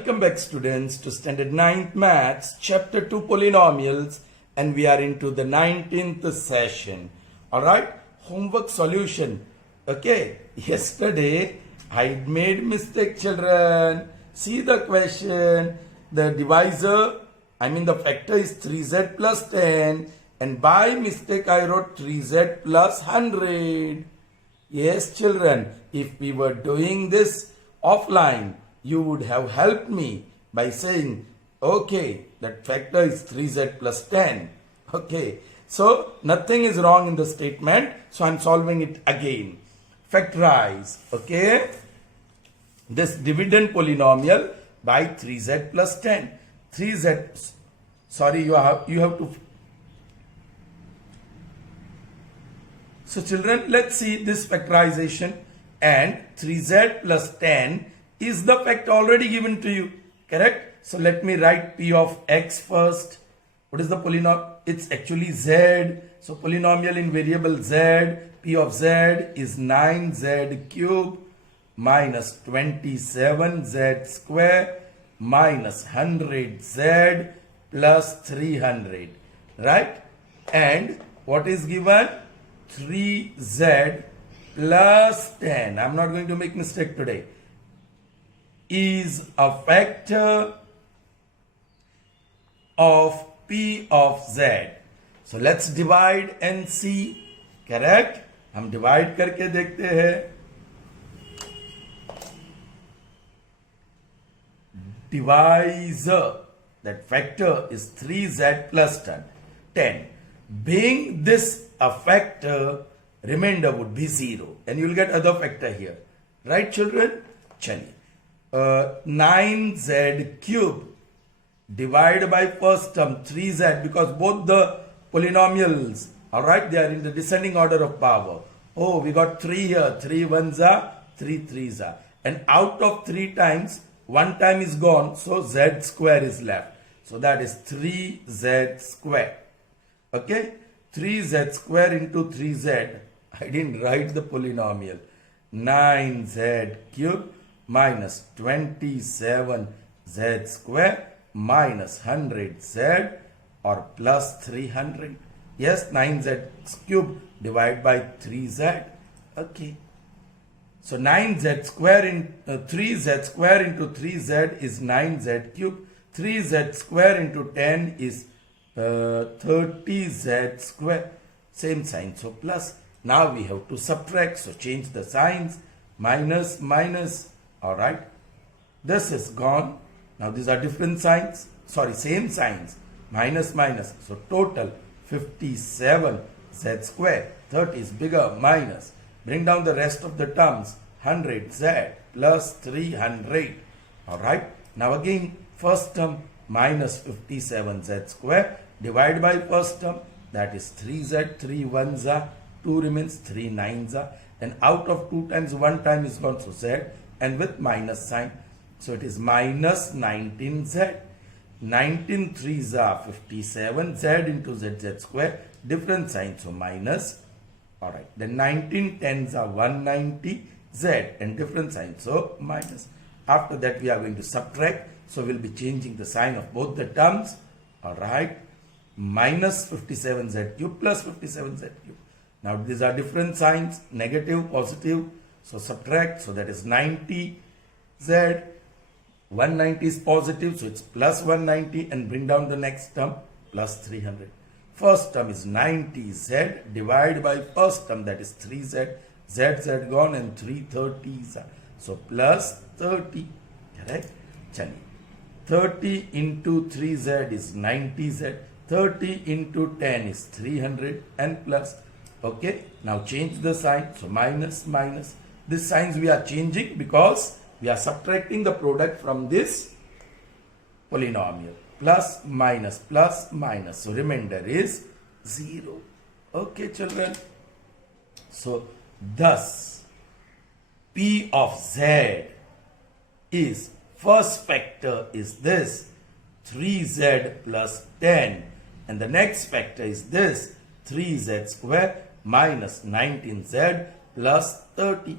Welcome back students to standard 9th maths chapter 2 polynomials, and we are into the 19th session. Alright, homework solution. Okay, yesterday I made mistake, children. See the question. The divisor, the factor is 3z plus 10, and by mistake I wrote 3z plus 100. Yes, children, if we were doing this offline, you would have helped me by saying, okay, that factor is 3z plus 10. Okay, so nothing is wrong in the statement, so I'm solving it again. Factorize, okay, this dividend polynomial by 3z plus 10. 3z, sorry, you have to. So children, let's see this factorization, and 3z plus 10 is the factor already given to you, correct? So let me write p of x first. What is the polynomial? It's actually z. So polynomial in variable z, p of z is 9z cube minus 27z square minus 100z plus 300, right? And what is given? 3z plus 10. I'm not going to make mistake today. Is a factor of p of z. So let's divide and see. Correct? हम divide करके देखते हैं. Divisor, that factor is 3z plus 10. Being this a factor, remainder would be 0, and you will get other factor here. Right, children? Chaliye. 9z cube divided by first term 3z, because both the polynomials, all right, they are in the descending order of power. Oh, we got 3 here. 3 ones are, 3 threes are. And out of 3 times, 1 time is gone, so z square is left. So that is 3z square. Okay? 3z square into 3z. I didn't write the polynomial. 9z cube minus 27z square minus 100z or plus 300. Yes, 9z cube divided by 3z. Okay. So 9z square in 3z square into 3z is 9z cube. 3z square into 10 is 30z square. Same sign, so plus. Now we have to subtract, so change the signs. Minus, minus. Alright. This is gone. Now these are different signs. Sorry, same signs. Minus, minus. So total 57 z square. 30 is bigger, minus. Bring down the rest of the terms. 100 z plus 300. Alright. Now again, first term minus 57 z square. Divide by first term. That is 3z. 3 ones are. 2 remains. 3 nines are. And out of 2 times, 1 time is gone. So z. And with minus sign. So it is minus 19z. 19 threes are 57. Z into z square. Different sign. So minus. Alright. Then 19 tens are 190 z. And different sign. So minus. After that we are going to subtract. So we'll be changing the sign of both the terms. Alright. Minus 57z cube plus 57z cube. Now these are different signs. Negative, positive. So subtract. So that is 90z. 190 is positive, so it's plus 190, and bring down the next term, plus 300. First term is 90z divided by first term, that is 3z. Z gone, and 330s. So plus 30. Correct? Chaliye. 30 into 3z is 90z. 30 into 10 is 300 and plus. Okay? Now change the sign. So minus, minus. These signs we are changing because we are subtracting the product from this polynomial. Plus, minus, plus, minus. So remainder is 0. Okay, children. So thus, p of z is, first factor is this, 3z plus 10. And the next factor is this, 3z square minus 19z plus 30.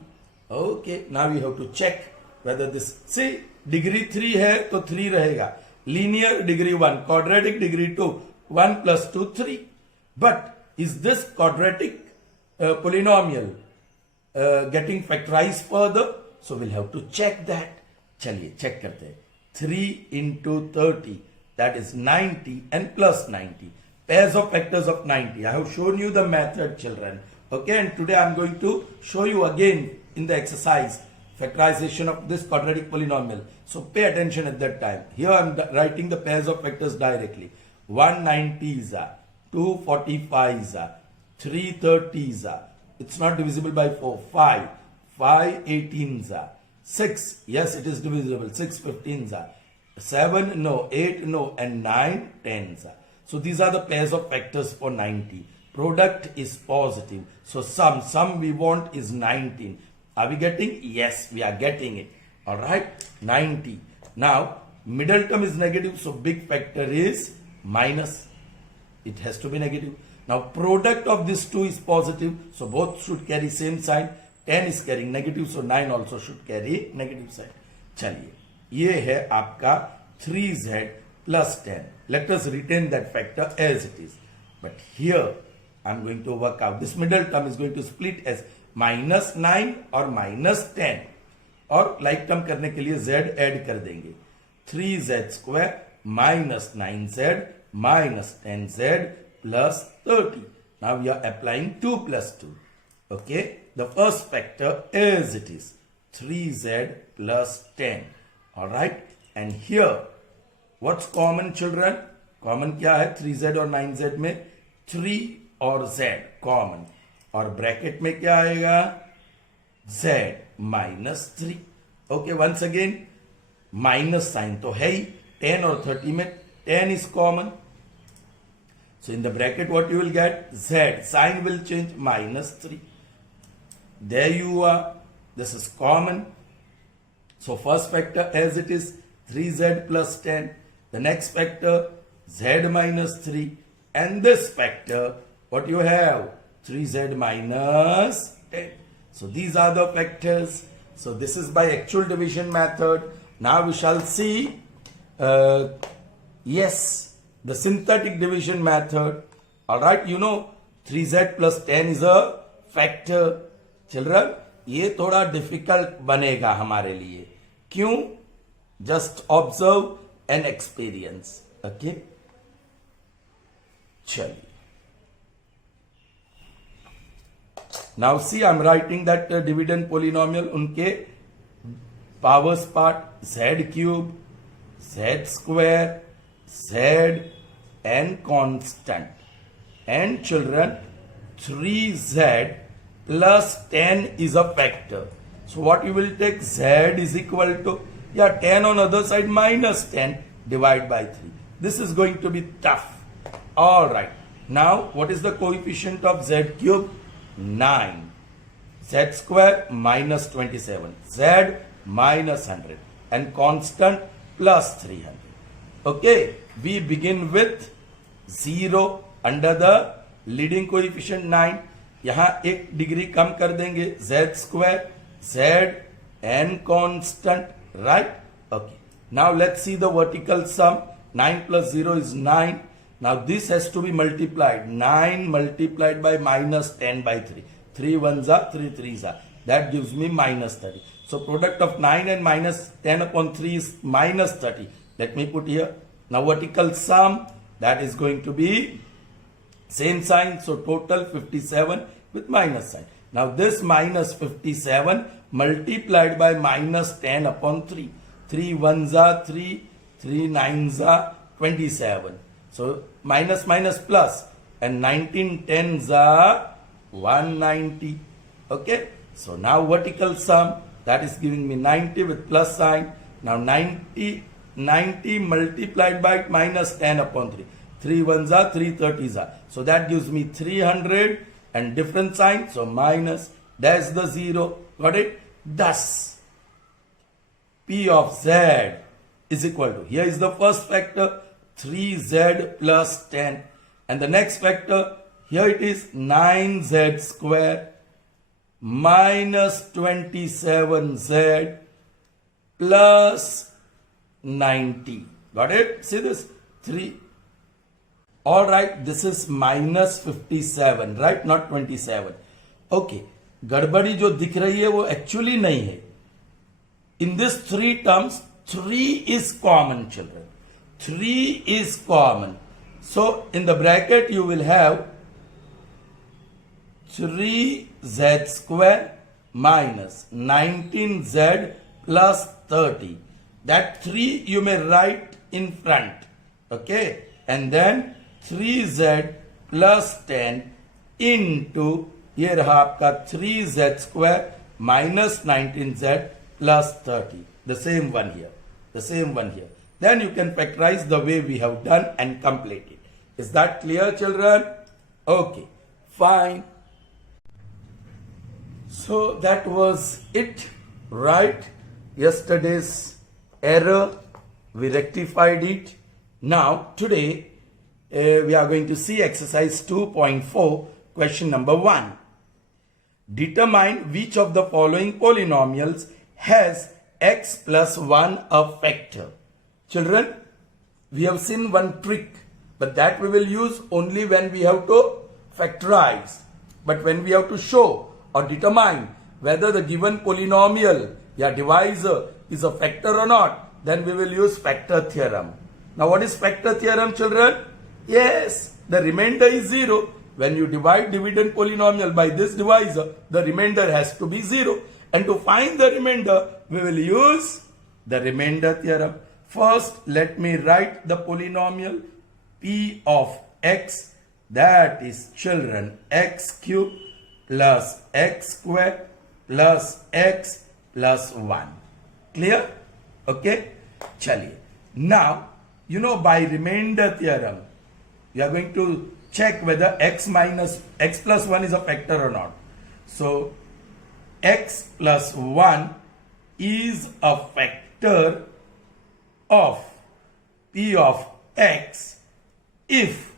Okay, now we have to check whether this, see, degree 3 है तो 3 रहेगा, linear degree 1, quadratic degree 2, 1 plus 2 3. But is this quadratic polynomial getting factorized further? So we'll have to check that. चलिए check करते हैं. 3 into 30, that is 90 and plus 90. Pairs of factors of 90. I have shown you the method, children. Okay, and today I am going to show you again in the exercise factorization of this quadratic polynomial. So pay attention at that time. Here I am writing the pairs of factors directly. 190s are, 245s are, 330s are. It's not divisible by 4. 5. 5 18s are. 6. Yes, it is divisible. 6 15s are. 7 no. 8 no. And 9 10s are. So these are the pairs of factors for 90. Product is positive. So sum we want is 19. Are we getting? Yes, we are getting it. Alright, 90. Now, middle term is negative, so big factor is minus. It has to be negative. Now, product of these two is positive, so both should carry same sign. 10 is carrying negative, so 9 also should carry negative sign. चलिए, ये है आपका 3z plus 10. Let us retain that factor as it is. But here, I am going to work out. This middle term is going to split as minus 9 और minus 10. और like term करने के लिए z add कर देंगे. 3z square minus 9z minus 10z plus 30. Now we are applying 2 plus 2. Okay. The first factor as it is. 3z plus 10. Alright. And here, what's common, children? Common क्या है 3z और 9z में? 3 और z common. और bracket में क्या आएगा? z minus 3. Okay, once again, minus sign तो है ही. 10 और 30 में 10 is common. So in the bracket what you will get? Z. Sign will change minus 3. There you are. This is common. So first factor as it is 3z plus 10. The next factor z minus 3. And this factor, what you have? 3z minus 10. So these are the factors. So this is by actual division method. Now we shall see, yes, the synthetic division method. Alright, you know 3z plus 10 is a factor. Children, ये थोड़ा difficult बनेगा हमारे लिए. क्यों? Just observe and experience. Okay? चलिए. Now see, I'm writing that dividend polynomial. उनके powers part z cube, z square, z and constant. And children, 3z plus 10 is a factor. So what you will take? Z is equal to, 10 on other side minus 10 divided by 3. This is going to be tough. Alright. Now what is the coefficient of z cube? 9. Z square minus 27. Z minus 100. And constant plus 300. Okay. We begin with 0 under the leading coefficient 9. यहाँ एक degree कम कर देंगे. Z square, Z and constant. Right? Okay. Now let's see the vertical sum. 9 plus 0 is 9. Now this has to be multiplied. 9 multiplied by minus 10 by 3. 3 ones are, 3 threes are. That gives me minus 30. So product of 9 and minus 10 upon 3 is minus 30. Let me put here. Now vertical sum, that is going to be same sign. So total 57 with minus sign. Now this minus 57 multiplied by minus 10 upon 3. 3 ones are 3. 3 nines are 27. So minus minus plus, and 19 tens are 190. Okay. So now vertical sum, that is giving me 90 with plus sign. Now 90 multiplied by minus 10 upon 3. 3 ones are 3 30s are. So that gives me 300 and different sign. So minus, there's the 0. Got it? Thus, P of Z is equal to, here is the first factor, 3z plus 10. And the next factor, here it is 9z square minus 27z plus 90. Got it? See this? 3. Alright, this is minus 57, right? Not 27. Okay. गड़बड़ी जो दिख रही है वो actually नहीं है. In this 3 terms, 3 is common, children. 3 is common. So, in the bracket you will have 3z square minus 19z plus 30. That 3 you may write in front. Okay. And then 3z plus 10 into ये रहा आपका 3z square minus 19z plus 30. The same one here. The same one here. Then you can factorize the way we have done and complete it. Is that clear, children? Okay. Fine. So that was it, right? Yesterday's error, we rectified it. Now, today, we are going to see exercise 2.4, question number 1. Determine which of the following polynomials has x plus 1 a factor. Children, we have seen one trick, but that we will use only when we have to factorize. But when we have to show or determine whether the given polynomial या divisor is a factor or not, then we will use factor theorem. Now what is factor theorem, children? Yes, the remainder is 0. When you divide dividend polynomial by this divisor, the remainder has to be 0. And to find the remainder, we will use the remainder theorem. First, let me write the polynomial p of x, that is, children, x cube plus x square plus x plus 1. Clear? Okay? Chaliye. Now, you know, by remainder theorem, we are going to check whether x plus 1 is a factor or not. So, x plus 1 is a factor of p of x if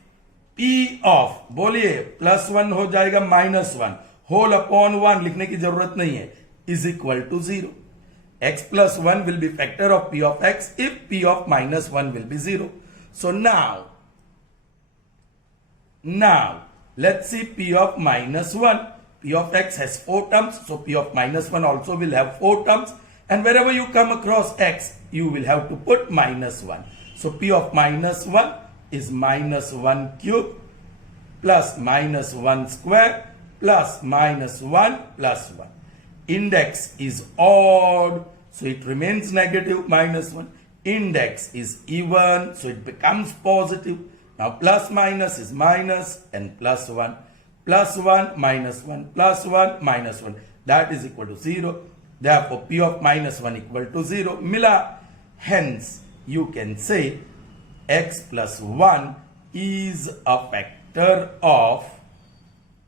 p of, बोलिए, plus 1 हो जाएगा minus 1, whole upon 1 लिखने की जरूरत नहीं है, is equal to 0. X plus 1 will be factor of p of x if p of minus 1 will be 0. So now, let's see p of minus 1. P of x has 4 terms, so p of minus 1 also will have 4 terms. And wherever you come across x, you will have to put minus 1. So p of minus 1 is minus 1 cube plus minus 1 square plus minus 1 plus 1. Index is odd, so it remains negative, minus 1. Index is even, so it becomes positive. Now plus minus is minus and plus 1. Plus 1 minus 1 plus 1 minus 1. That is equal to 0. Therefore, p of minus 1 equal to 0. Mila. Hence, you can say x plus 1 is a factor of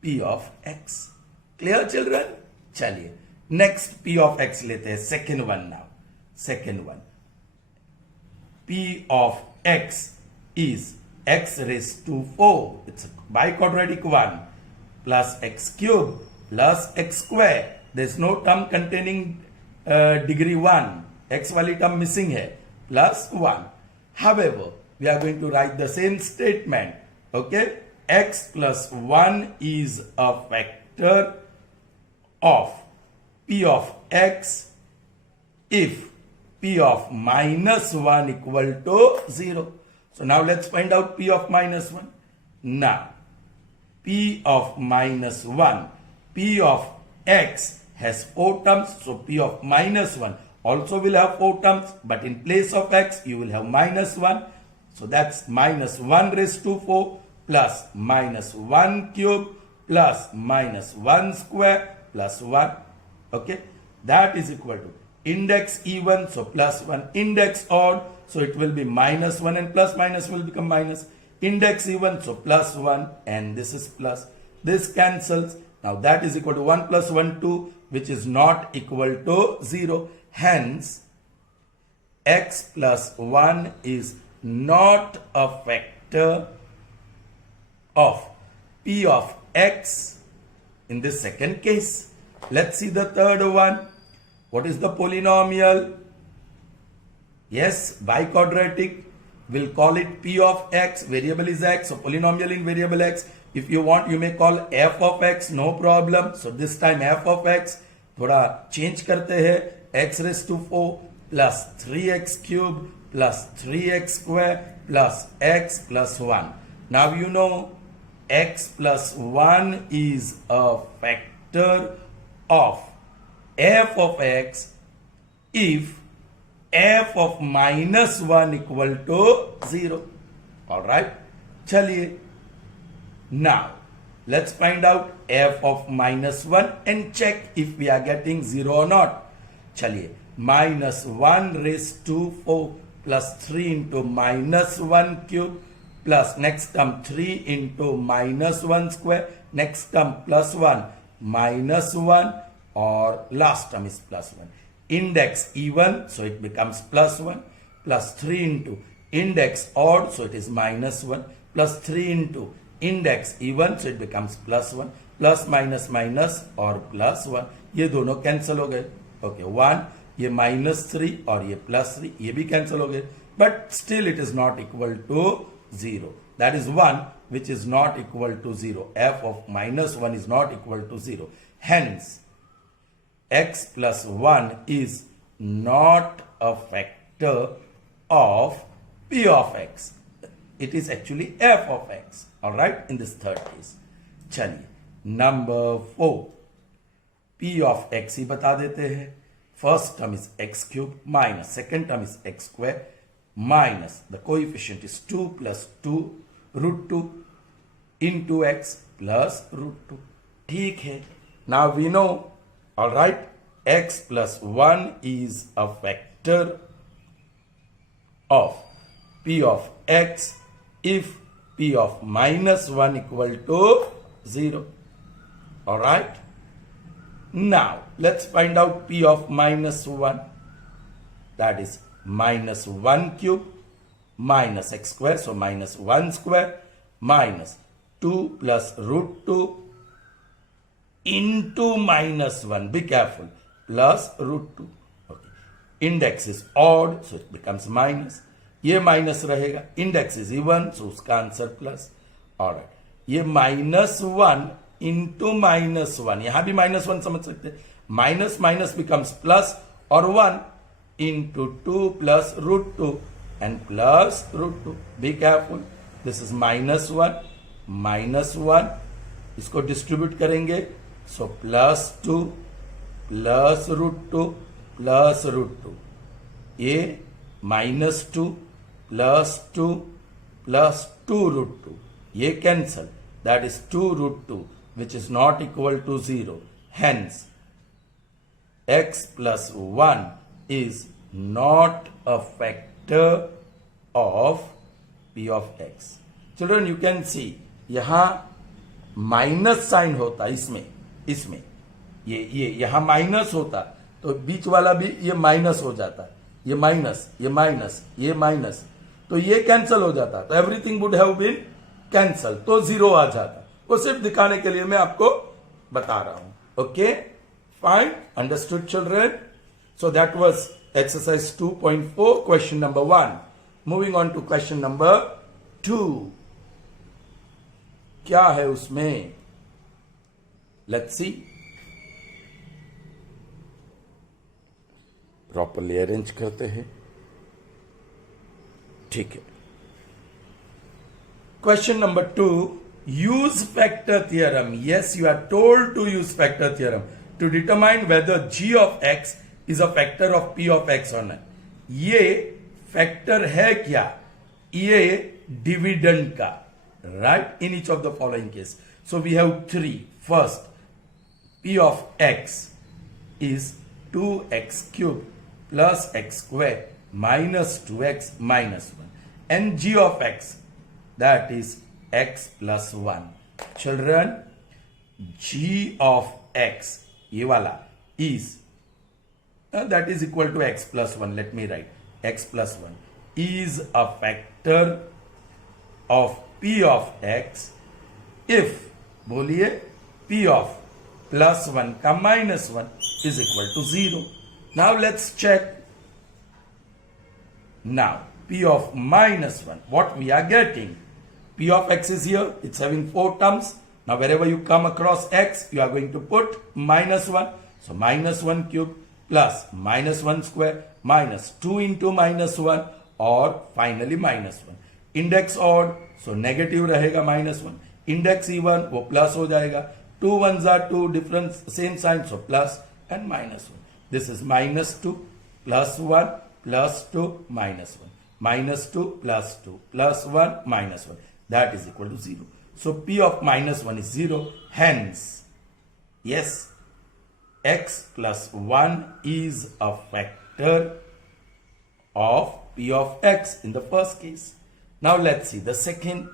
p of x. Clear, children? Chaliye. Next, p of x lete hai. Second one now. Second one. P of x is x raised to 4. It's a biquadratic one. Plus x cube plus x square. There is no term containing degree 1. X wali term missing hai. Plus 1. However, we are going to write the same statement. Okay? X plus 1 is a factor of p of x if p of minus 1 equal to 0. So now let's find out p of minus 1. Now, p of minus 1, p of x has 4 terms, so p of minus 1 also will have 4 terms, but in place of x you will have minus 1. So that's minus 1 raised to 4 plus minus 1 cube plus minus 1 square plus 1. Okay, that is equal to index even, so plus 1, index odd, so it will be minus 1 and plus minus will become minus. Index even, so plus 1 and this is plus. This cancels. Now that is equal to 1 plus 1, 2, which is not equal to 0. Hence, x plus 1 is not a factor of p of x in this second case. Let's see the third one. What is the polynomial? Yes, biquadratic. We'll call it p of x. Variable is x, so polynomial in variable x. If you want, you may call f of x, no problem. So this time f of x थोड़ा change करते हैं, x raised to 4 plus 3x cube plus 3x square plus x plus 1. Now you know x plus 1 is a factor of f of x if f of minus 1 equal to 0. Alright, chaliye. Now let's find out f of minus 1 and check if we are getting 0 or not. Chaliye, minus 1 raised to 4 plus 3 into minus 1 cube plus next term 3 into minus 1 square, next term plus 1 minus 1, or last term is plus 1. Index even, so it becomes plus 1, plus 3 into index odd, so it is minus 1, plus 3 into index even, so it becomes plus 1, plus minus minus or plus 1. ये दोनों cancel हो गए. Okay, 1, ये minus 3 और ये plus 3, ये भी cancel हो गए. But still it is not equal to 0. That is 1 which is not equal to 0. F of minus 1 is not equal to 0. Hence, x plus 1 is not a factor of p of x. It is actually f of x. Alright, in this third case. चलिए, number 4. p of x ही बता देते हैं. First term is x cube minus second term is x square minus the coefficient is 2 plus 2 root 2 into x plus root 2. ठीक है. Now we know, alright, x plus 1 is a factor of p of x if p of minus 1 equal to 0. Alright. Now let's find out p of minus 1. That is minus 1 cube minus x square, so minus 1 square minus 2 plus root 2 into minus 1, be careful, plus root 2. Okay. Index is odd, so it becomes minus. ये minus रहेगा. Index is even, सो उसका answer plus. Alright, ये minus 1 into minus 1, यहां भी minus 1 समझ सकते हैं. Minus minus becomes plus और 1 into 2 plus root 2 and plus root 2. Be careful, this is minus 1, इसको डिस्ट्रीब्यूट करेंगे, so plus 2 plus root 2 plus root 2. ये माइनस 2 प्लस 2 प्लस 2 root 2. ये cancel. That is 2 root 2, which is not equal to 0. Hence, x plus 1 is not a factor of p of x. Children, you can see, यहाँ minus sign होता इसमें ये यहाँ minus होता तो बीच वाला भी ये माइनस हो जाता. ये माइनस, ये माइनस, ये माइनस, तो ये कैंसिल हो जाता. तो everything would have been cancel, तो 0 आ जाता. वो सिर्फ दिखाने के लिए मैं आपको बता रहा हूं. Okay, fine, understood children. So that was exercise 2.4, question number 1. Moving on to question number 2. क्या है उसमें? Let's see. प्रॉपरली अरेंज करते हैं. ठीक है. Question number 2, use factor theorem. Yes, you are told to use factor theorem to determine whether g of x is a factor of p of x और not. ये factor है क्या? ये dividend का, right, in each of the following case. So we have 3. First, p of x is 2x cube plus x square minus 2x minus 1, and g of x, that is x plus 1. Children, g of x, ये वाला, is that is equal to x plus 1. Let me write x plus 1 is a factor of p of x if, बोलिए, p of plus 1 का minus 1 is equal to 0. Now let's check. Now, P of minus 1, what we are getting? P of x is here, it's having 4 terms. Now, wherever you come across x, you are going to put minus 1. So, minus 1 cube plus minus 1 square minus 2 into minus 1 or finally minus 1. Index odd, so negative रहेगा minus 1. Index even, वो plus हो जाएगा. 2 ones are 2 different, same sign, so plus and minus 1. This is minus 2 plus 1 plus 2 minus 1. Minus 2 plus 2 plus 1 minus 1. That is equal to 0. So P of minus 1 is 0. Hence, yes, x plus 1 is a factor of P of x in the first case. Now let's see the second.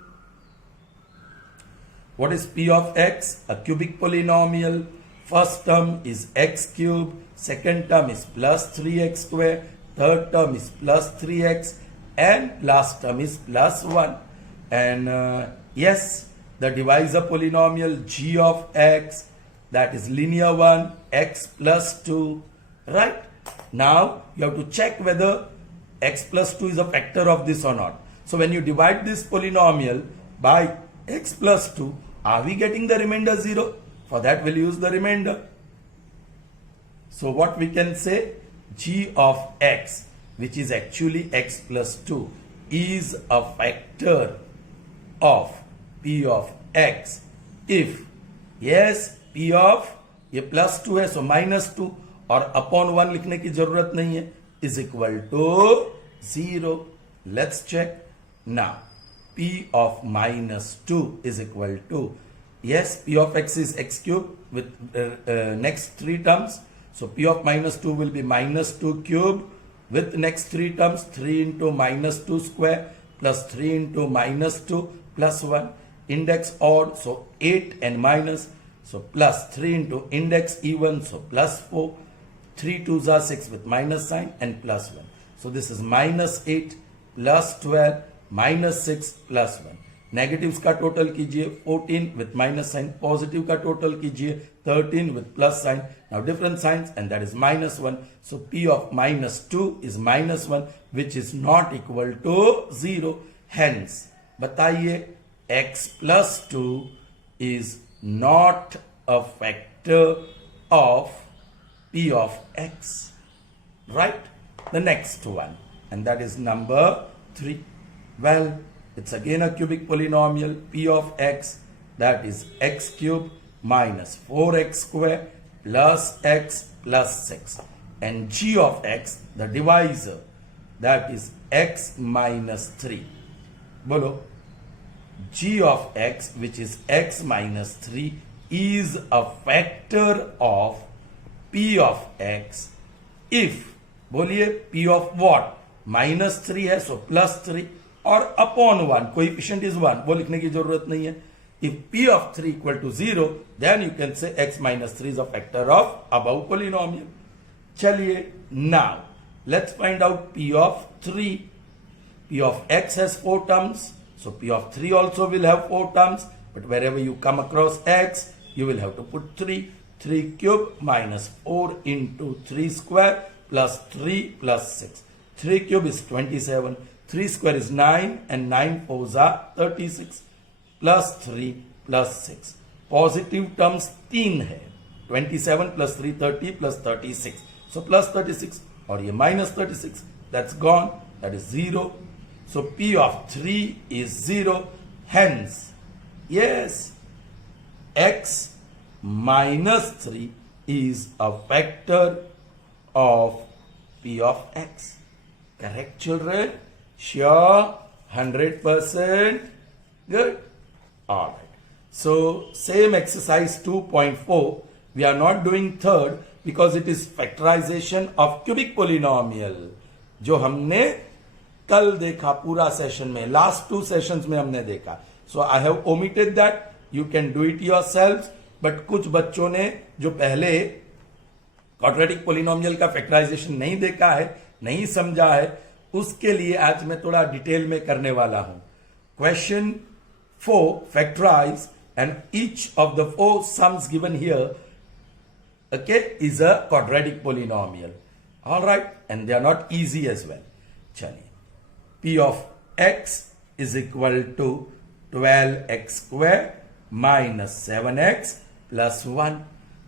What is P of x? A cubic polynomial. First term is x cube. Second term is plus 3x square. Third term is plus 3x. And last term is plus 1. And yes, the divisor polynomial g of x, that is linear one, x plus 2. Right? Now, you have to check whether x plus 2 is a factor of this or not. So, when you divide this polynomial by x plus 2, are we getting the remainder 0? For that, we'll use the remainder. So, what we can say? G of x, which is actually x plus 2, is a factor of P of x if, yes, P of ये plus 2 है, so minus 2 और upon 1 लिखने की जरूरत नहीं है, is equal to 0. Let's check. Now, P of minus 2 is equal to, yes, P of x is x cube with next 3 terms. So, P of minus 2 will be minus 2 cube with next 3 terms, 3 into minus 2 square plus 3 into minus 2 plus 1. Index odd, so 8 and minus, so plus 3 into index even, so plus 4. 3 2s are 6 with minus sign and plus 1. So, this is minus 8 plus 12 minus 6 plus 1. Negatives का total कीजिए 14 with minus sign, positive का total कीजिए 13 with plus sign. Now different signs and that is minus 1. So P of minus 2 is minus 1 which is not equal to 0. Hence, बताइए x plus 2 is not a factor of P of x. Right? The next one, and that is number 3. Well, it's again a cubic polynomial, P of x, that is x cube minus 4x square plus x plus 6. And g of x, the divisor, that is x minus 3. Bolo, g of x, which is x minus 3, is a factor of P of x if, बोलिए P of what? Minus 3 है, so plus 3. और upon 1, coefficient is 1, वो लिखने की जरूरत नहीं है. If P of 3 equal to 0, then you can say x minus 3 is a factor of above polynomial. चलिए, now let's find out P of 3. P of x has 4 terms, so P of 3 also will have 4 terms, but wherever you come across x, you will have to put 3. 3 cube minus 4 into 3 square plus 3 plus 6. 3 cube is 27. 3 square is 9 and 9 fours are 36 plus 3 plus 6. Positive terms 3 है. 27 plus 3 30 plus 36. So plus 36 और ये minus 36. That's gone. That is 0. So P of 3 is 0. Hence, yes, x minus 3 is a factor of P of x. Correct, children? Sure, 100%. Good. All right. So, same exercise 2.4. We are not doing third because it is factorization of cubic polynomial. जो हमने कल देखा पूरा session में, last 2 sessions में हमने देखा. So, I have omitted that. You can do it yourselves. But कुछ बच्चों ने जो पहले क्वाड्रेटिक पोलिनोमियल का फैक्टराइजेशन नहीं देखा है, नहीं समझा है, उसके लिए आज मैं थोड़ा डिटेल में करने वाला हूं. Question 4 factorize and each of the 4 sums given here, okay, is a quadratic polynomial. All right, and they are not easy as well. चलिए, P of x is equal to 12x square minus 7x plus 1.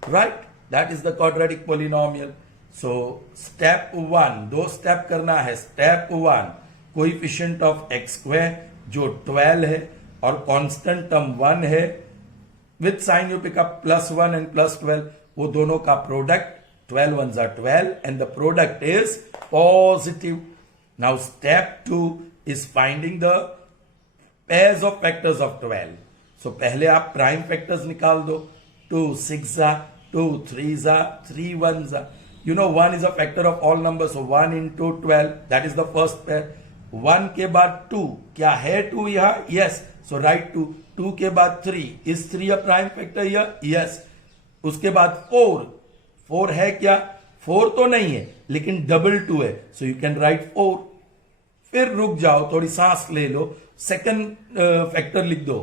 Right? That is the quadratic polynomial. So step 1, दो step करना है. Step 1, coefficient of x square जो 12 है और constant term 1 है. With sign you pick up +1 and +12. वो दोनों का product 12 ones are 12 and the product is positive. Now step 2 is finding the pairs of factors of 12. So पहले आप prime factors निकाल दो. 2 6 2 3 3 1. You know 1 is a factor of all numbers, so 1 into 12, that is the first pair. 1 के बाद 2, क्या है 2 यहाँ? Yes. So write 2. 2 के बाद 3, is 3 a prime factor here? Yes. उसके बाद 4, 4 है क्या? 4 तो नहीं है, लेकिन डबल 2 है, so you can write 4. फिर रुक जाओ, थोड़ी सांस ले लो, सेकंड फैक्टर लिख दो.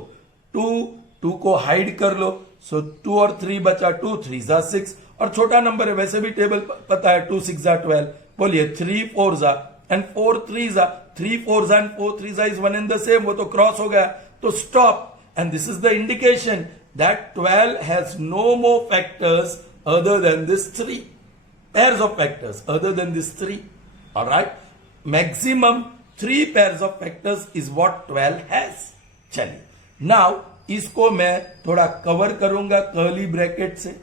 2 को हाइड कर लो, so 2 और 3 बचा. 2 3 6, और छोटा नंबर है, वैसे भी टेबल पता है. 2 6 12. बोलिए 3 4 and 4 3 3 4 and 4 3 is one and the same. वो तो क्रॉस हो गया, तो stop. And this is the indication that 12 has no more factors other than this 3 pairs of factors other than this 3. All right, maximum 3 pairs of factors is what 12 has. चलिए, now इसको मैं थोड़ा cover करूंगा curly bracket से,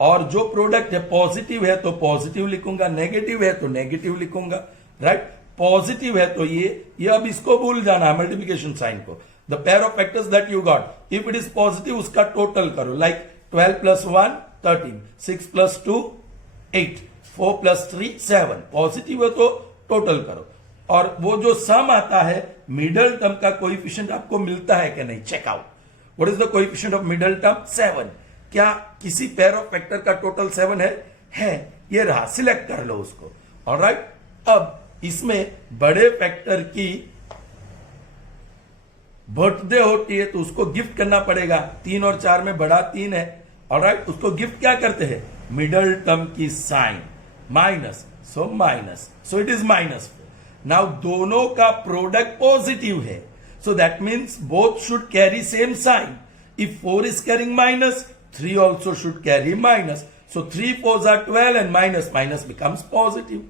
और जो product है positive है तो पॉजिटिव लिखूंगा, नेगेटिव है तो नेगेटिव लिखूंगा. राइट, पॉजिटिव है तो ये अब इसको भूल जाना है, मल्टीप्लिकेशन साइन को. The pair of factors that you got, if it is positive उसका टोटल करो. लाइक 12 + 1 13, 6 + 2 8, 4 + 3 7. पॉजिटिव है तो टोटल करो. और वो जो सम आता है मिडल टर्म का कोएफिशिएंट आपको मिलता है कि नहीं, check out. What is the coefficient of middle term? 7. क्या किसी पेयर ऑफ फैक्टर का टोटल 7 है? ये रहा, सिलेक्ट कर लो उसको. ऑलराइट, अब इसमें बड़े फैक्टर की बर्थडे होती है तो उसको गिफ्ट करना पड़ेगा. 3 और 4 में बड़ा 3 है. ऑलराइट, उसको गिफ्ट क्या करते हैं? मिडल टर्म की sign minus, so it is minus. Now दोनों का प्रोडक्ट पॉजिटिव है, so that means both should carry same sign. If 4 is carrying minus, 3 also should carry minus. So 3 4s are 12 and minus becomes positive.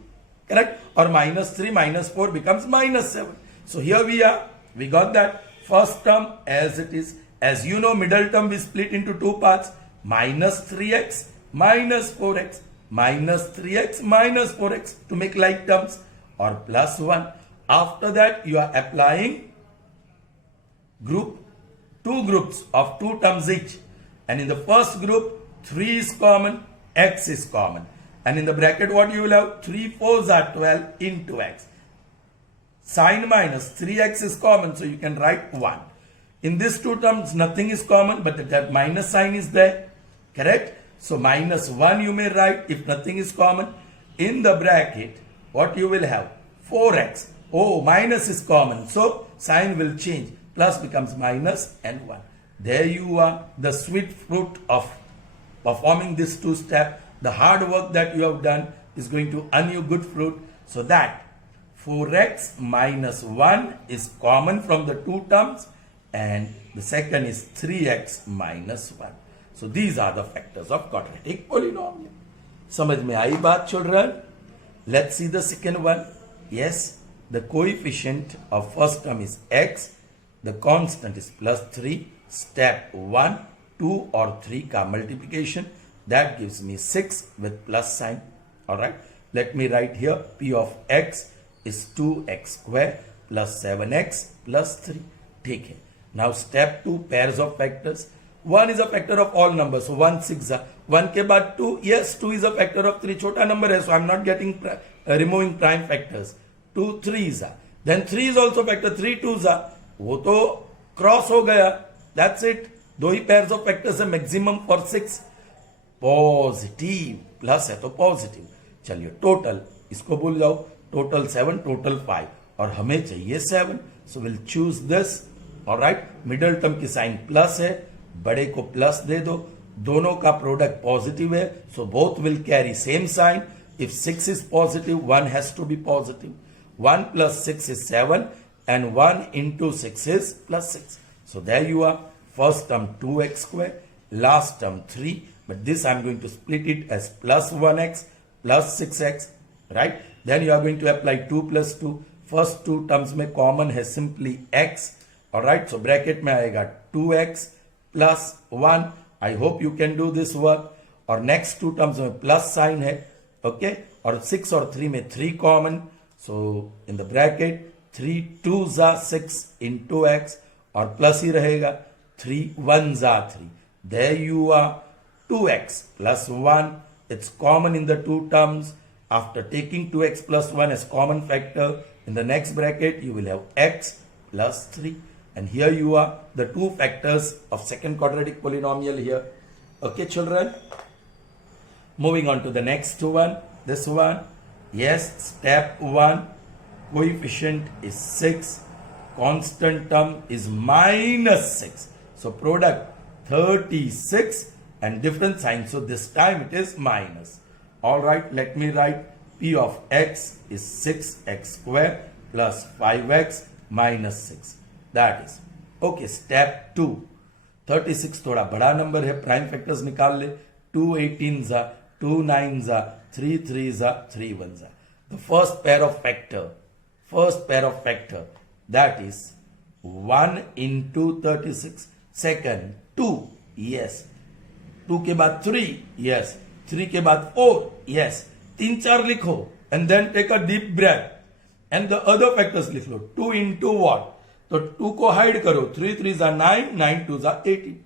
Correct? Or -3 -4 becomes -7. So here we are. We got that first term as it is. As you know, middle term we split into two parts. -3x -4x. -3x -4x to make like terms, or +1. After that you are applying two groups of 2 terms each, and in the first group 3 is common, x is common, and in the bracket what you will have? 3 4s are 12 into x. Sign minus, 3x is common, so you can write 1. In these 2 terms nothing is common, but that minus sign is there. Correct? So -1 you may write if nothing is common. In the bracket what you will have? 4x. Oh, minus is common, so sign will change. Plus becomes minus and 1. There you are, the sweet fruit of performing this 2 step. The hard work that you have done is going to earn you good fruit. So that 4x -1 is common from the 2 terms, and the second is 3x -1. So these are the factors of quadratic polynomial. समझ में आई बात children? Let's see the second one. Yes, the coefficient of first term is x. The constant is +3. Step 1, 2 or 3 का multiplication, that gives me 6 with plus sign. Alright, let me write here p of x is 2x square plus 7x plus 3. ठीक है. Now step 2, pairs of factors. 1 is a factor of all numbers, so 1 6 1 के बाद 2. Yes, 2 is a factor of 3. छोटा number है, so I'm not getting removing prime factors. 2 3s then 3 is also factor. 3 2s वो तो cross हो गया. That's it. 2 he pairs of factors है, maximum for 6. Positive, plus है तो पॉजिटिव. चलिए टोटल इसको भूल जाओ. टोटल 7, टोटल 5, और हमें चाहिए 7. So will choose this. Alright, middle term की साइन प्लस है, बड़े को प्लस दे दो. दोनों का प्रोडक्ट पॉजिटिव है, so both will carry same sign. If 6 is positive, 1 has to be positive. 1 + 6 is 7. and 1 into 6 is plus 6. So there you are. First term 2x square, last term 3, but this I'm going to split it as plus 1x plus 6x, right? Then you are going to apply 2 plus 2. First two terms में common है simply x, alright? So bracket में आएगा 2x plus 1. I hope you can do this work. और next two terms में plus sign है, okay? और 6 और 3 में 3 common. So in the bracket 3 2s are 6 into x और plus ही रहेगा 3 1s are 3. There you are. 2x plus 1. It's common in the two terms. After taking 2x plus 1 as common factor, in the next bracket you will have x plus 3. And here you are, the two factors of second quadratic polynomial here. Okay, children? Moving on to the next one. This one. Yes, step 1. Coefficient is 6. Constant term is minus 6. So product 36 and different sign. So this time it is minus. Alright, let me write P of x is 6x square plus 5x minus 6. That is. Okay, step 2. 36 थोड़ा बड़ा number है, prime factors निकाल ले. 2 18s are, 2 9s are, 3 3s are, 3 1s are. The first pair of factor, that is 1 into 36. Second 2, yes. 2 के बाद 3, yes. 3 के बाद 4, yes. 3 4 लिखो and then take a deep breath and the other factors लिख लो. 2 into what? तो 2 को hide करो. 3 3s are 9, 9 2s are 18.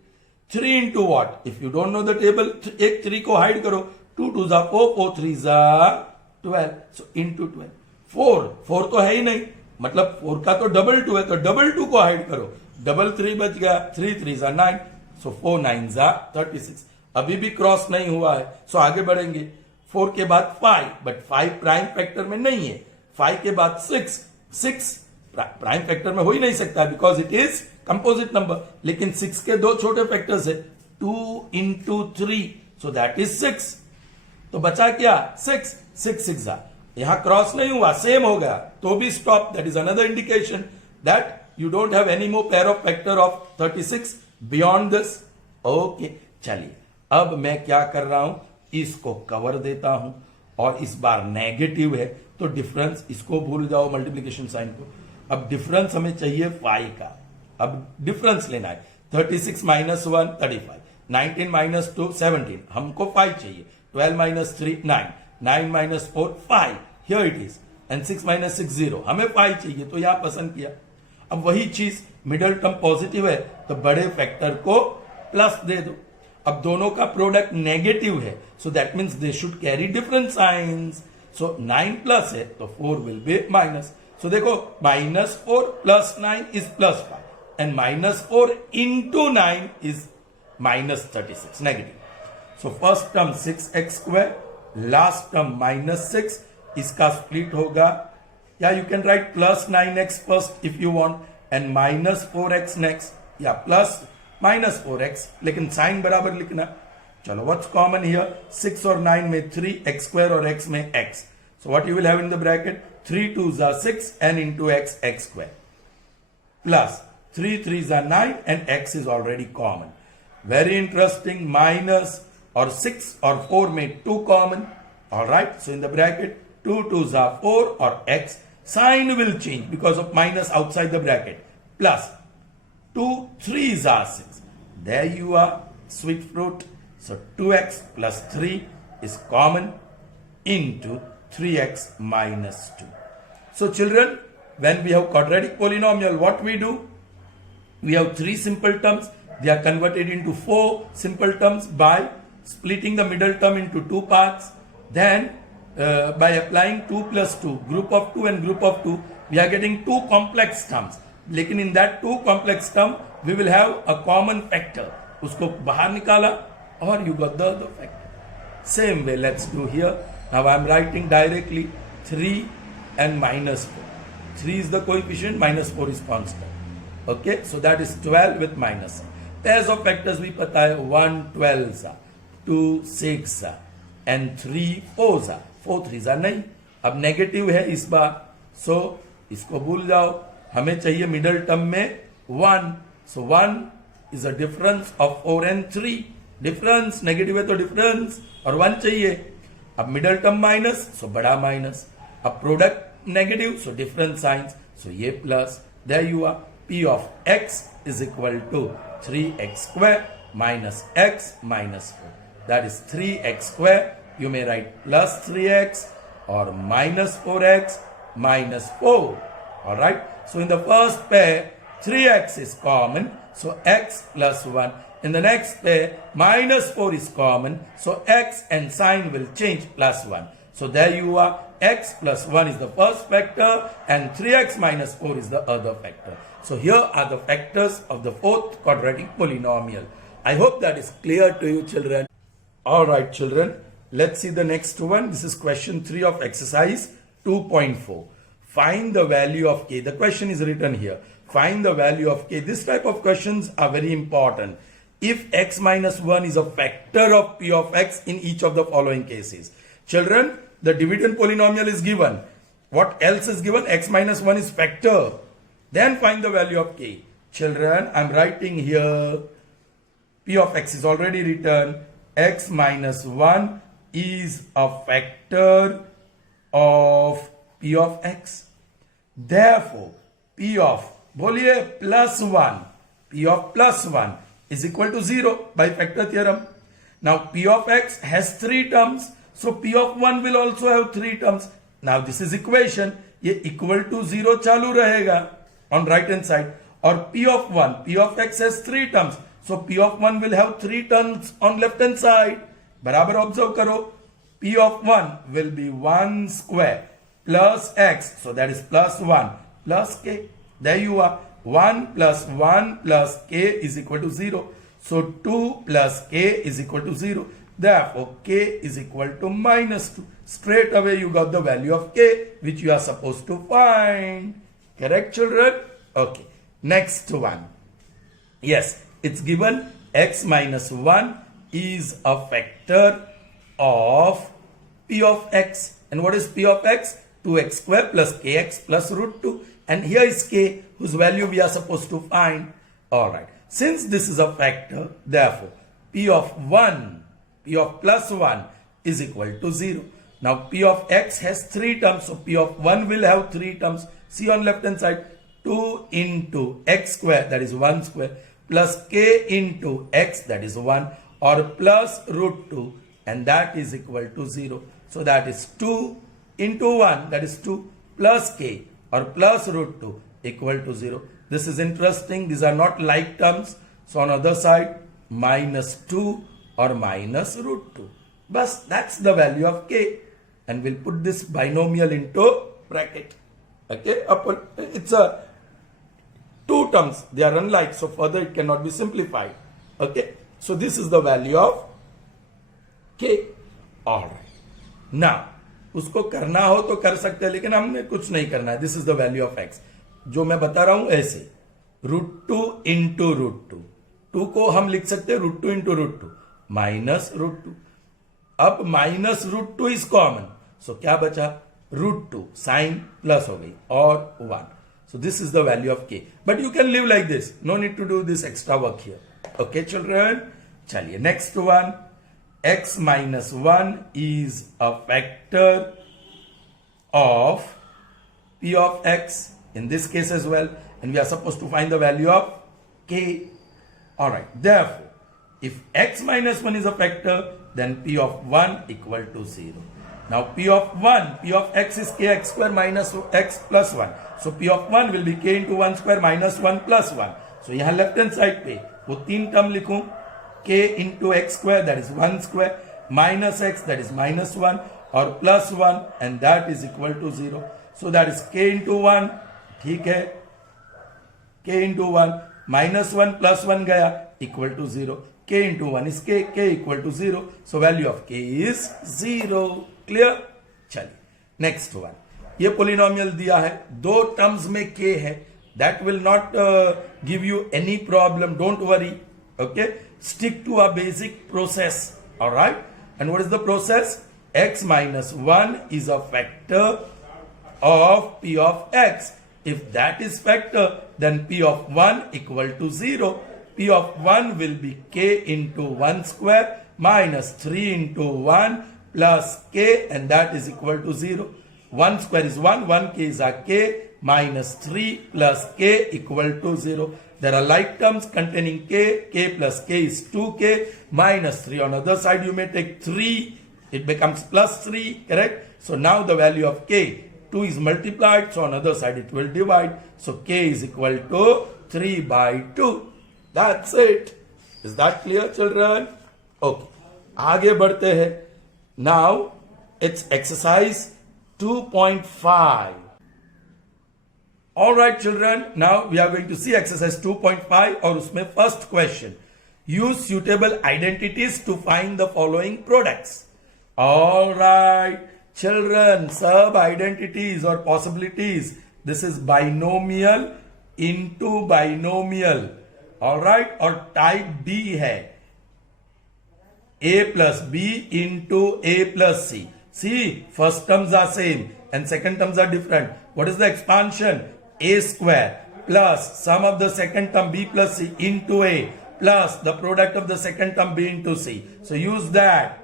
3 into what? If you don't know the table, एक 3 को हाइड करो. 2 2s are 4, 4 3s are 12. So into 12. 4 तो है ही नहीं, मतलब 4 का तो डबल 2 है, तो डबल 2 को हाइड करो. डबल 3 बच गया. 3 3s are 9. So 4 9s are 36. अभी भी क्रॉस नहीं हुआ है, सो आगे बढ़ेंगे. 4 के बाद 5, बट 5 प्राइम फैक्टर में नहीं है. 5 के बाद 6 प्राइम फैक्टर में हो ही नहीं सकता because it is composite number. लेकिन 6 के दो छोटे फैक्टर्स है. 2 into 3, सो दैट इज 6. तो बचा क्या? 6 6 6 यहां क्रॉस नहीं हुआ, सेम हो गया, तो भी stop. That is another indication that you don't have any more pair of factor of 36 beyond this. Okay, चलिए अब मैं क्या कर रहा हूं, इसको कवर देता हूं और इस बार नेगेटिव है तो डिफरेंस इसको भूल जाओ, मल्टीप्लिकेशन साइन को. अब डिफरेंस हमें चाहिए 5 का. अब डिफरेंस लेना है. 36 minus 1 35, 19 minus 2 17, हमको 5 चाहिए. 12 minus 3 9, 9 minus 4 5, here it is, and 6 minus 6 0, हमें 5 चाहिए तो यहां पसंद किया. अब वही चीज मिडल टर्म पॉजिटिव है तो बड़े फैक्टर को प्लस दे दो. अब दोनों का प्रोडक्ट नेगेटिव है, so that means they should carry different signs. So 9 plus है तो 4 विल बी माइनस. सो देखो -4 plus 9 is +5 and -4 into 9 is -36 negative. So first term 6x square, last term -6, इसका स्प्लिट होगा. Yeah, you can write plus 9x first if you want and minus 4x next. Yeah, plus minus 4x, लेकिन sign बराबर लिखना. चलो, what's common here? 6 और 9 में 3, x square और x में x. So what you will have in the bracket? 3 2s are 6 and into x square. Plus 3 3s are 9 and x is already common. Very interesting. Minus or 6 or 4 में 2 common. Alright, so in the bracket 2 2s are 4 or x. Sign will change because of minus outside the bracket. Plus 2 3s are 6. There you are, sweet fruit. So 2x plus 3 is common into 3x minus 2. So children, when we have quadratic polynomial, what we do? We have 3 simple terms. They are converted into 4 simple terms by splitting the middle term into 2 parts. Then by applying 2 plus 2, group of 2 and group of 2, we are getting 2 complex terms. लेकिन in that 2 complex term, we will have a common factor. उसको बाहर निकाला और you got the other factor. Same way, let's do here. Now I am writing directly 3 and -4. 3 is the coefficient, -4 is constant. Okay, so that is 12 with minus. Pairs of factors भी पता है, 1 12 2 6 and 3 4 4 3s नहीं. अब negative है इस बार, सो इसको भूल जाओ. हमें चाहिए मिडल टर्म में 1, सो 1 is a difference of 4 and 3. Difference negative है तो डिफरेंस और 1 चाहिए. अब मिडल टर्म माइनस, सो बड़ा माइनस. अब product negative, so different signs, so ये plus. There you are. P of x is equal to 3x square minus x minus 4. That is 3x square. You may write plus 3x or minus 4x minus 4. Alright. So in the first pair, 3x is common. So x plus 1. In the next pair, minus 4 is common. So x and sign will change plus 1. So there you are. X plus 1 is the first factor and 3x minus 4 is the other factor. So here are the factors of the fourth quadratic polynomial. I hope that is clear to you, children. Alright, children. Let's see the next one. This is question 3 of exercise 2.4. Find the value of k. The question is written here. Find the value of k. This type of questions are very important. If x minus 1 is a factor of p of x in each of the following cases. Children, the dividend polynomial is given. What else is given? X minus 1 is factor. Then find the value of k. Children, I'm writing here p of x is already written. X minus 1 is a factor of p of x. Therefore, p of बोलिए plus 1, p of plus 1 is equal to 0 by factor theorem. Now p of x has 3 terms. So p of 1 will also have 3 terms. Now this is equation. ये equal to 0 चालू रहेगा on right hand side. Or p of 1, p of x has 3 terms. So p of 1 will have 3 terms on left hand side. बराबर observe करो. p of 1 will be 1 square plus x. So that is plus 1 plus k. There you are. 1 plus 1 plus k is equal to 0. So 2 plus k is equal to 0. Therefore, k is equal to minus 2. Straight away you got the value of k which you are supposed to find. Correct, children? Okay. Next one. Yes, it's given x minus 1 is a factor of p of x. And what is p of x? 2x square plus kx plus root 2. And here is k whose value we are supposed to find. Alright. Since this is a factor, therefore, p of 1, p of plus 1 is equal to 0. Now p of x has 3 terms, so p of 1 will have 3 terms. See on left hand side, 2 into x square, that is 1 square, plus k into x, that is 1, or plus root 2, and that is equal to 0. So that is 2 into 1, that is 2, plus k, or plus root 2, equal to 0. This is interesting. These are not like terms. So on other side, minus 2 or minus root 2. But that's the value of k. And we'll put this binomial into bracket. Okay, it's a 2 terms. They are unlike. So further it cannot be simplified. Okay, so this is the value of k. Alright. Now, उसको करना हो तो कर सकते हैं, लेकिन हमने कुछ नहीं करना है. This is the value of x. जो मैं बता रहा हूं ऐसे, √2 इंटू √2. 2 को हम लिख सकते हैं √2 इंटू √2 माइनस √2. अब माइनस √2 इज कॉमन, सो क्या बचा? √2. साइन प्लस हो गई और 1. So this is the value of K. But you can leave like this. No need to do this extra work here. Okay children, चलिए next one. X minus 1 is a factor of p of x in this case as well, and we are supposed to find the value of k. Alright, therefore, if x minus 1 is a factor, then p of 1 equal to 0. Now p of x is kx square minus x plus 1. So p of 1 will be k into 1 square minus 1 plus 1. So यहाँ left hand side पे वो 3 term लिखूं. k into x square, that is 1 square, minus x, that is minus 1, or plus 1, and that is equal to 0. So that is k into 1, ठीक है, k into 1, minus 1 plus 1 गया, equal to 0. k into 1 is k equal to 0. So value of k is 0. Clear? चलिए, next one. ये polynomial दिया है, 2 terms में k है. That will not give you any problem. Don't worry. Okay? Stick to a basic process. Alright? And what is the process? X minus 1 is a factor of p of x. If that is factor, then P of 1 equal to 0. P of 1 will be k into 1 square minus 3 into 1 plus k, and that is equal to 0. 1 square is 1, 1 k is a k, minus 3 plus k equal to 0. There are like terms containing k plus k is 2k, minus 3. On the other side, you may take 3, it becomes plus 3, correct? So now the value of k, 2 is multiplied, so on the other side it will divide. So k is equal to 3 by 2. That's it. Is that clear, children? Okay. आगे बढ़ते हैं. Now, it's exercise 2.5. Alright children, now we are going to see exercise 2.5 और उसमें first question. Use suitable identities to find the following products. Alright children, sub identities or possibilities. This is binomial into binomial. Alright, और type D है. A plus B into A plus C. See, first terms are same and second terms are different. What is the expansion? A square plus sum of the second term B plus C into A plus the product of the second term B into C. So use that.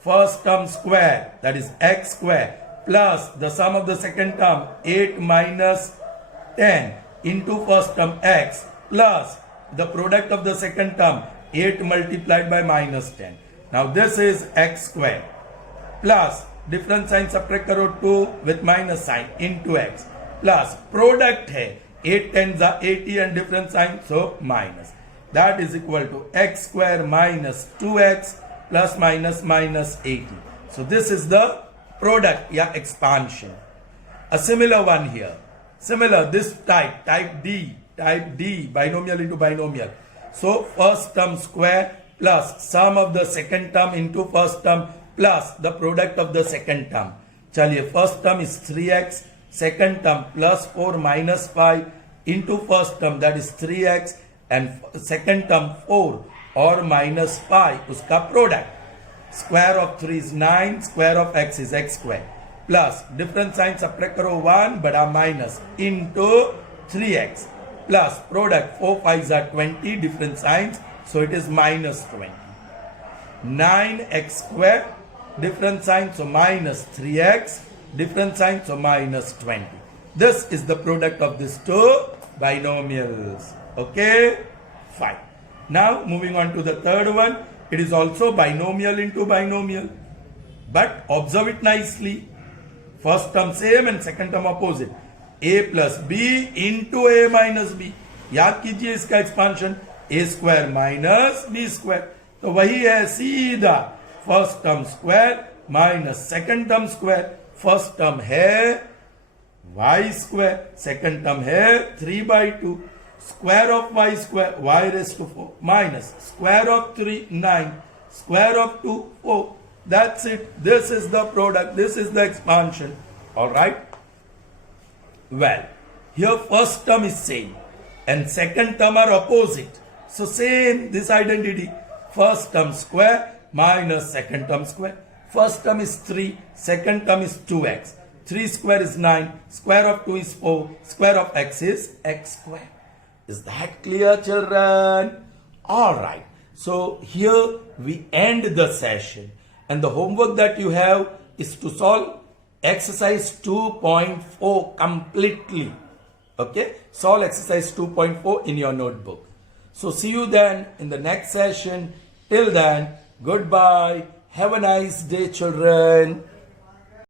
First term square, that is x square, plus the sum of the second term 8 minus 10 into first term x plus the product of the second term 8 multiplied by minus 10. Now this is x square plus different sign subtract करो 2 with minus sign into x plus product है 8 tens are 80 and different sign, so minus. That is equal to x square minus 2x plus minus minus 80. So this is the product, yeah, expansion. A similar one here. Similar, this type D, binomial into binomial. So first term square plus sum of the second term into first term plus the product of the second term. Chaliye, first term is 3x, second term plus 4 minus 5 into first term, that is 3x, and second term 4 or minus 5, uska product. Square of 3 is 9, square of x is x square, plus different sign subtract karo 1 bada minus into 3x plus product 4 5s are 20, different signs, so it is minus 20. 9x square, different sign, so minus 3x, different sign, so minus 20. This is the product of these two binomials. Okay, fine. Now moving on to the third one. It is also binomial into binomial, but observe it nicely. First term same and second term opposite. A plus B into A minus B. याद कीजिए इसका expansion. A square minus B square. तो वही है सीधा. First term square minus second term square. First term है y square. Second term है 3 by 2. Square of y square, y raised to 4, minus square of 3, 9, square of 2, 4. That's it. This is the product. This is the expansion. Alright? Well, here first term is same and second term are opposite. So same, this identity. First term square minus second term square. First term is 3, second term is 2x. 3 square is 9, square of 2 is 4, square of x is x square. Is that clear, children? Alright. So here we end the session. And the homework that you have is to solve exercise 2.4 completely. Okay? Solve exercise 2.4 in your notebook. So see you then in the next session. Till then, goodbye. Have a nice day, children.